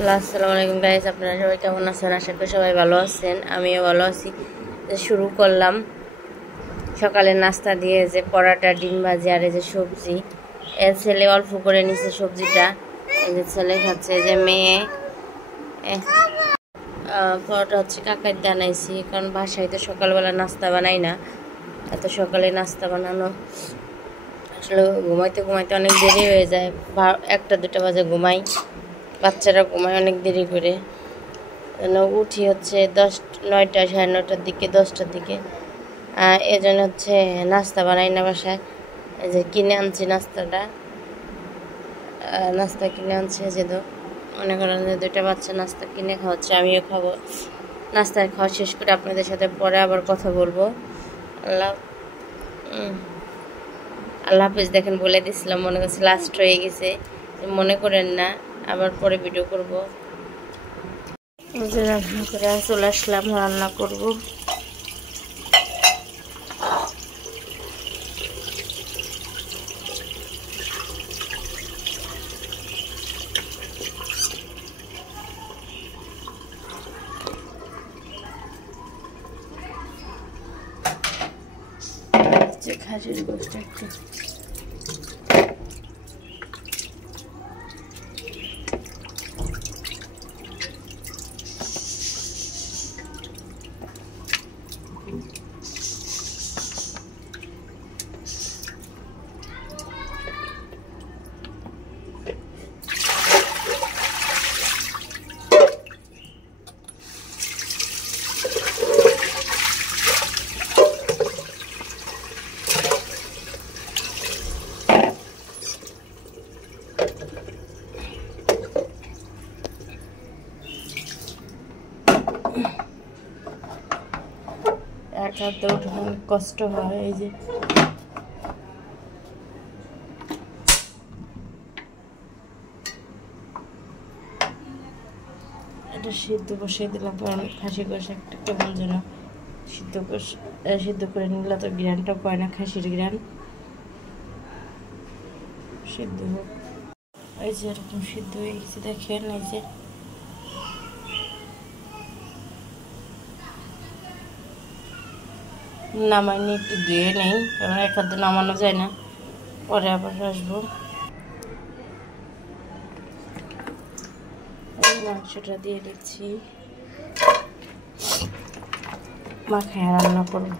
আসসালামু আলাইকুম গাইস, আপনারা সবাই কেমন আছেন? আশা করি সবাই ভালো আছেন। আমিও ভালো আছি। শুরু করলাম সকালে নাস্তা দিয়ে, যে পরোটা, ডিম ভাজি আর এই যে সবজি। এর ছেলে অল্প করে নিছে সবজিটা, এই যে ছেলে খাচ্ছে, যে মেয়ে পরোটা হচ্ছে কাকাই বানাইছি, কারণ বাসায় তো সকালবেলা নাস্তা বানাই না। এত সকালে নাস্তা বানানো আসলে ঘুমাইতে ঘুমাইতে অনেক দেরি হয়ে যায়। 1টা 2টা বাজে ঘুমাই, বাচ্চারা ঘুমায় অনেক দেরি করে। উঠি হচ্ছে 9টা 9:30টার দিকে, 10টার দিকে। এজন্য হচ্ছে নাস্তা বানাই না বাসায়। এই যে কিনে আনছি নাস্তা কিনে আনছি। যে মনে করেন যে 2টা বাচ্চা নাস্তা কিনে খাওয়াচ্ছে, আমিও খাবো। নাস্তা খাওয়া শেষ করে আপনাদের সাথে পরে আবার কথা বলবো। আল্লাহ আল্লাহ হাফিজ। দেখেন বলে দিছিলাম, মনে করছি লাস্ট হয়ে গেছে, মনে করেন না, আবার পরে ভিডিও করবো। রান্না করে চলে আসলাম, রান্না করবো। খাসির গোশত একটু এক হাতে উঠানো কষ্ট হয়। এই যে এটা সিদ্ধ বসিয়ে দিলাম, কারণ খাসি গোশ একটা কেমন যেন সিদ্ধ করে নিলে তো গ্রানটা পায় না, খাসির গ্রান। সিদ্ধ হোক, এই যে এরকম সিদ্ধ হয়ে গেছে, দেখেন। এই যে নামাইনি, একটু ধুয়ে নেই, কারণ এক হাতে নামানো যায় না, পরে আবার আসবো। মাংসটা দিয়ে দিচ্ছি, মাখায় রান্না করবো।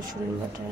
রসুন বাটা,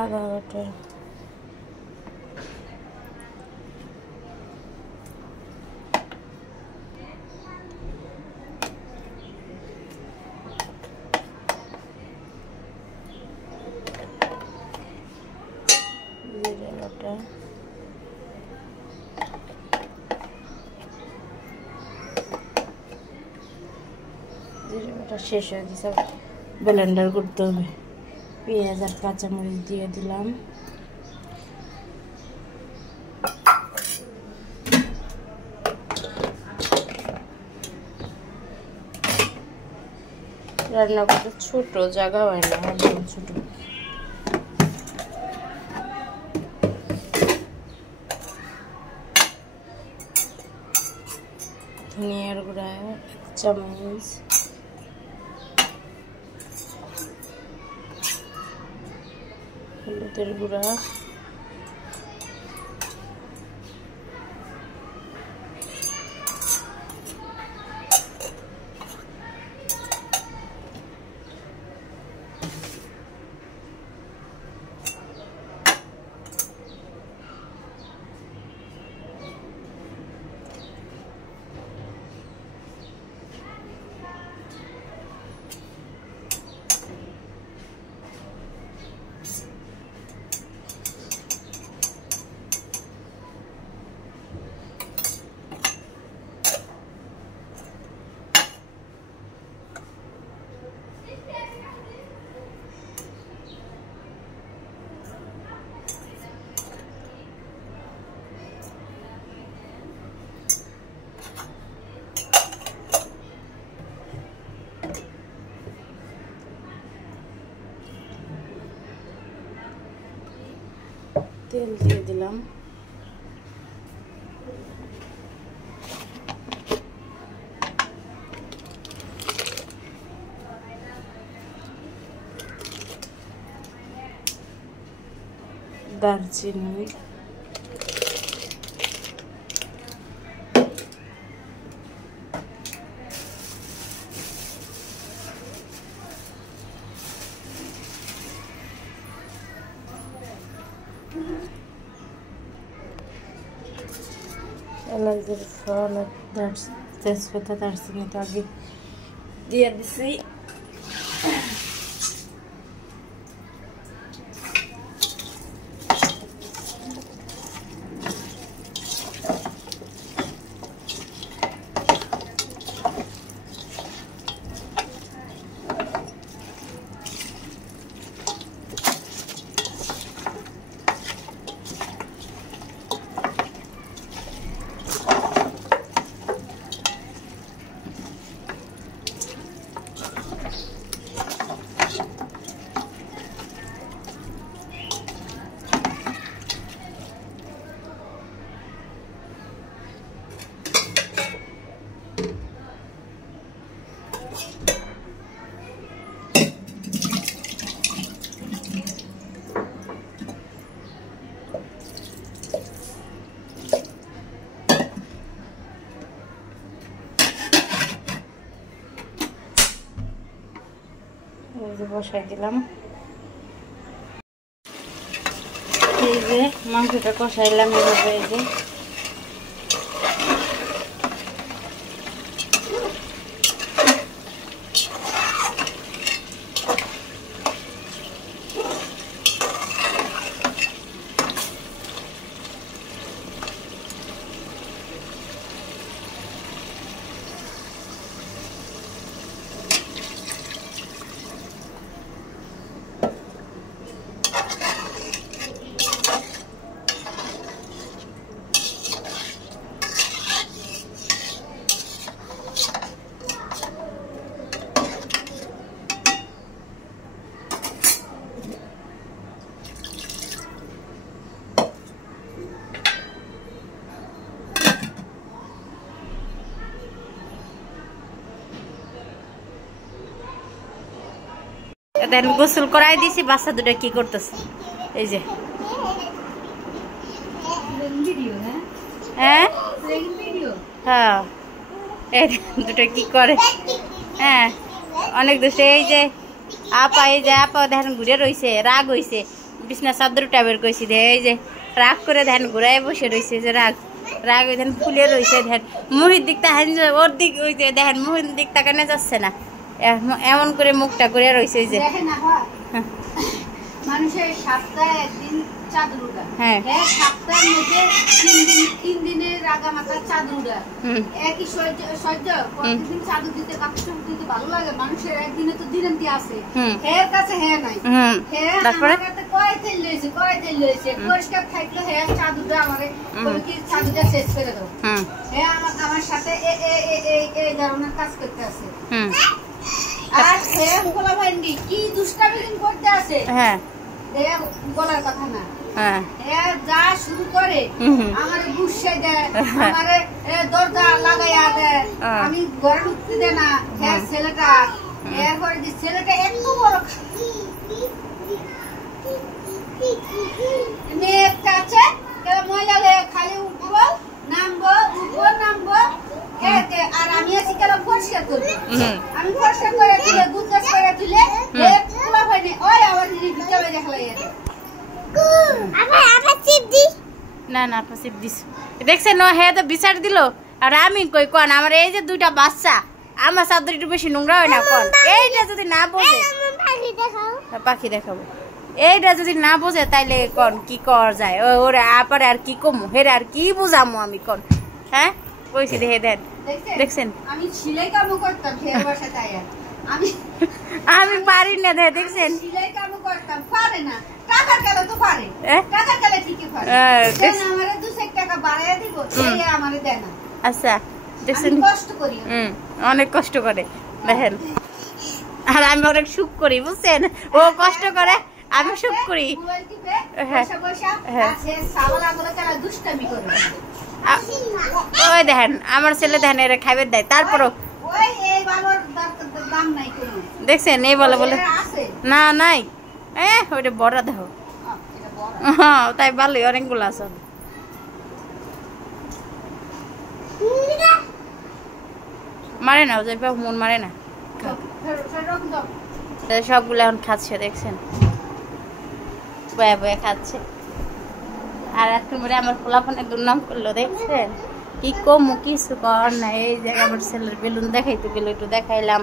আদা বাটা, জিরে বাটা, জিরে বাটা শেষ হয়ে গেছে, ব্লেন্ডার করতে হবে। পেঁয়াজ আর কাঁচামরিচ দিয়ে দিলাম। রান্না করতে ছোট জায়গা হয় না, একদম ছোট। ধনিয়ার গুঁড়া 1 চামচ, হলুদের গুঁড়া, তেল দিয়ে দিলাম। দারচিনি, এলাচের ফল, তেজপাতা, দারচিনি তো আগে দিয়ে দিছি। বসাই দিলাম। এই যে মাংসটা কষাইলাম এভাবে। এই যে দেন গোসল করাই দিছি। বাচ্চা দুটা কি করতেছে? এই যে হ্যাঁ হ্যাঁ, এই দুটা কি করে? হ্যাঁ অনেক দুষ্ট। এই যে আপা, এই যে আপা দেখেন ঘুরে রয়েছে, রাগ হয়েছে, বিছনা চাদর টাইপের কইছি। এই যে রাগ করে দেখেন ঘুরাই বসে রয়েছে, যে রাগ রাগ ওই দেখেন ফুলে রয়েছে। দেখেন মুহির দিক তাকান, ওর দিক ওই যে দেখেন মুহির দিক তাকানো যাচ্ছে না, এমন করে মুখটা করে রয়েছে। যে মানুষের সপ্তাহে একদিন চাদর উড়া, হ্যাঁ সপ্তাহের মধ্যে 3 দিনের রাগা মাথা চাদর উড়া, একই সহ্য। প্রতিদিন চাদর দিতে কাপড় দিতে ভালো লাগে মানুষের, একদিনে তো দিনের দিয়ে আছে। হের কাছে হ্যাঁ নাই, তারপরে কয় তেল লইছে, কয় তেল লইছে, পরিষ্কার থাকলে হ্যাঁ চাদরটা আমারে কি চাদরটা শেষ করে দাও। হ্যাঁ আমার সাথে এই ধরনের কাজ করতে আছে। আর হ্যাঁ বলা ভাইন্ডি কি দুষ্টামি করতে আছে। হ্যাঁ বলার কথা না, যা শুরু করে আমারে গুসাই দেয়, আমারে দরজা লাগাইয়া দেয়, আমি ঘরে ঢুকতে দেয় না। হ্যাঁ ছেলেটা এরপরে ছেলেটা এত বড় মেয়ে একটা আছে, মজা খালি উঠবো নামবো, উঠবো নামবো। আর আমি আছি কেন পরিষ্কার করবো, আমি পরিষ্কার করে তুলে গুজরাস করে তুলে হয়নি। ওই আমার ভিতরে দেখলাই না না আপা চিপ দিস দেখছেন, হে তো বিচার দিল। আর আমি কই কোন আমার এই যে দুইটা বাচ্চা, আমার চাদর একটু বেশি নোংরা হয় না কোন? এইটা যদি না বোঝে, পাখি দেখাবো, এইটা যদি না বোঝে তাইলে কোন কি কর যায়? ওরে আপারে আর কি কমু, হেরে আর কি বুঝামো আমি কোন? হ্যাঁ কইছি দেখে দেন, দেখছেন আমি সেলাই কাম করতাম ফের বসে তাই আমি পারি না। দেখছেন সেলাই কাম করতাম, পারে না। টাকার কালে তো পারে, টাকার কালে ঠিকই পারে। আমারে 2 টাকা বাড়াইয়া দিব, এই আমারে দেয় না। আচ্ছা দেখছেন কষ্ট করি, অনেক কষ্ট করে দেখেন। আর আমি অনেক সুখ করি বুঝছেন, ও কষ্ট করে আমি সুখ করি। ওই দেখেন আমার ছেলে দেখেন এরা খাইবে দেয় তারপরও দেখছেন এই বলে বলে না নাই ওইটা বড় দেখো হ্যাঁ তাই ভালোই অনেকগুলো আছে মারে না ওই মন মারে না সবগুলো এখন খাচ্ছে দেখছেন বয়া বয়া খাচ্ছে আর একটু পরে আমার পোলাপানে দুর্নাম করলো দেখছেন কি কম কিছু কর না এই জায়গায় আমার ছেলের বেলুন দেখাইতে গেল একটু দেখাইলাম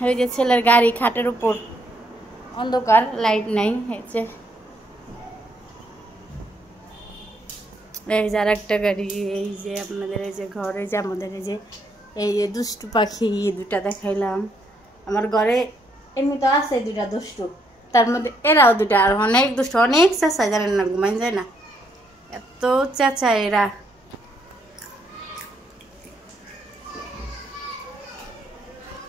ওই যে ছেলের গাড়ি খাটের উপর অন্ধকার লাইট নাই হয়েছে এই যে আর একটা গাড়ি এই যে আপনাদের এই যে ঘর এই যে আমাদের এই যে দুষ্টু পাখি দুটা দেখাইলাম আমার ঘরে এমনি তো আছে দুটা দুষ্টু তার মধ্যে এরাও দুটা আর অনেক দুষ্টু অনেক চেঁচা জানেন না ঘুমাই যায় না এত চেঁচা এরা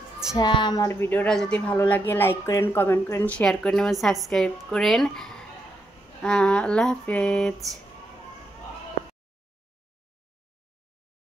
আচ্ছা আমার ভিডিওটা যদি ভালো লাগে লাইক করেন কমেন্ট করেন শেয়ার করেন এবং সাবস্ক্রাইব করেন আল্লাহ হাফেজ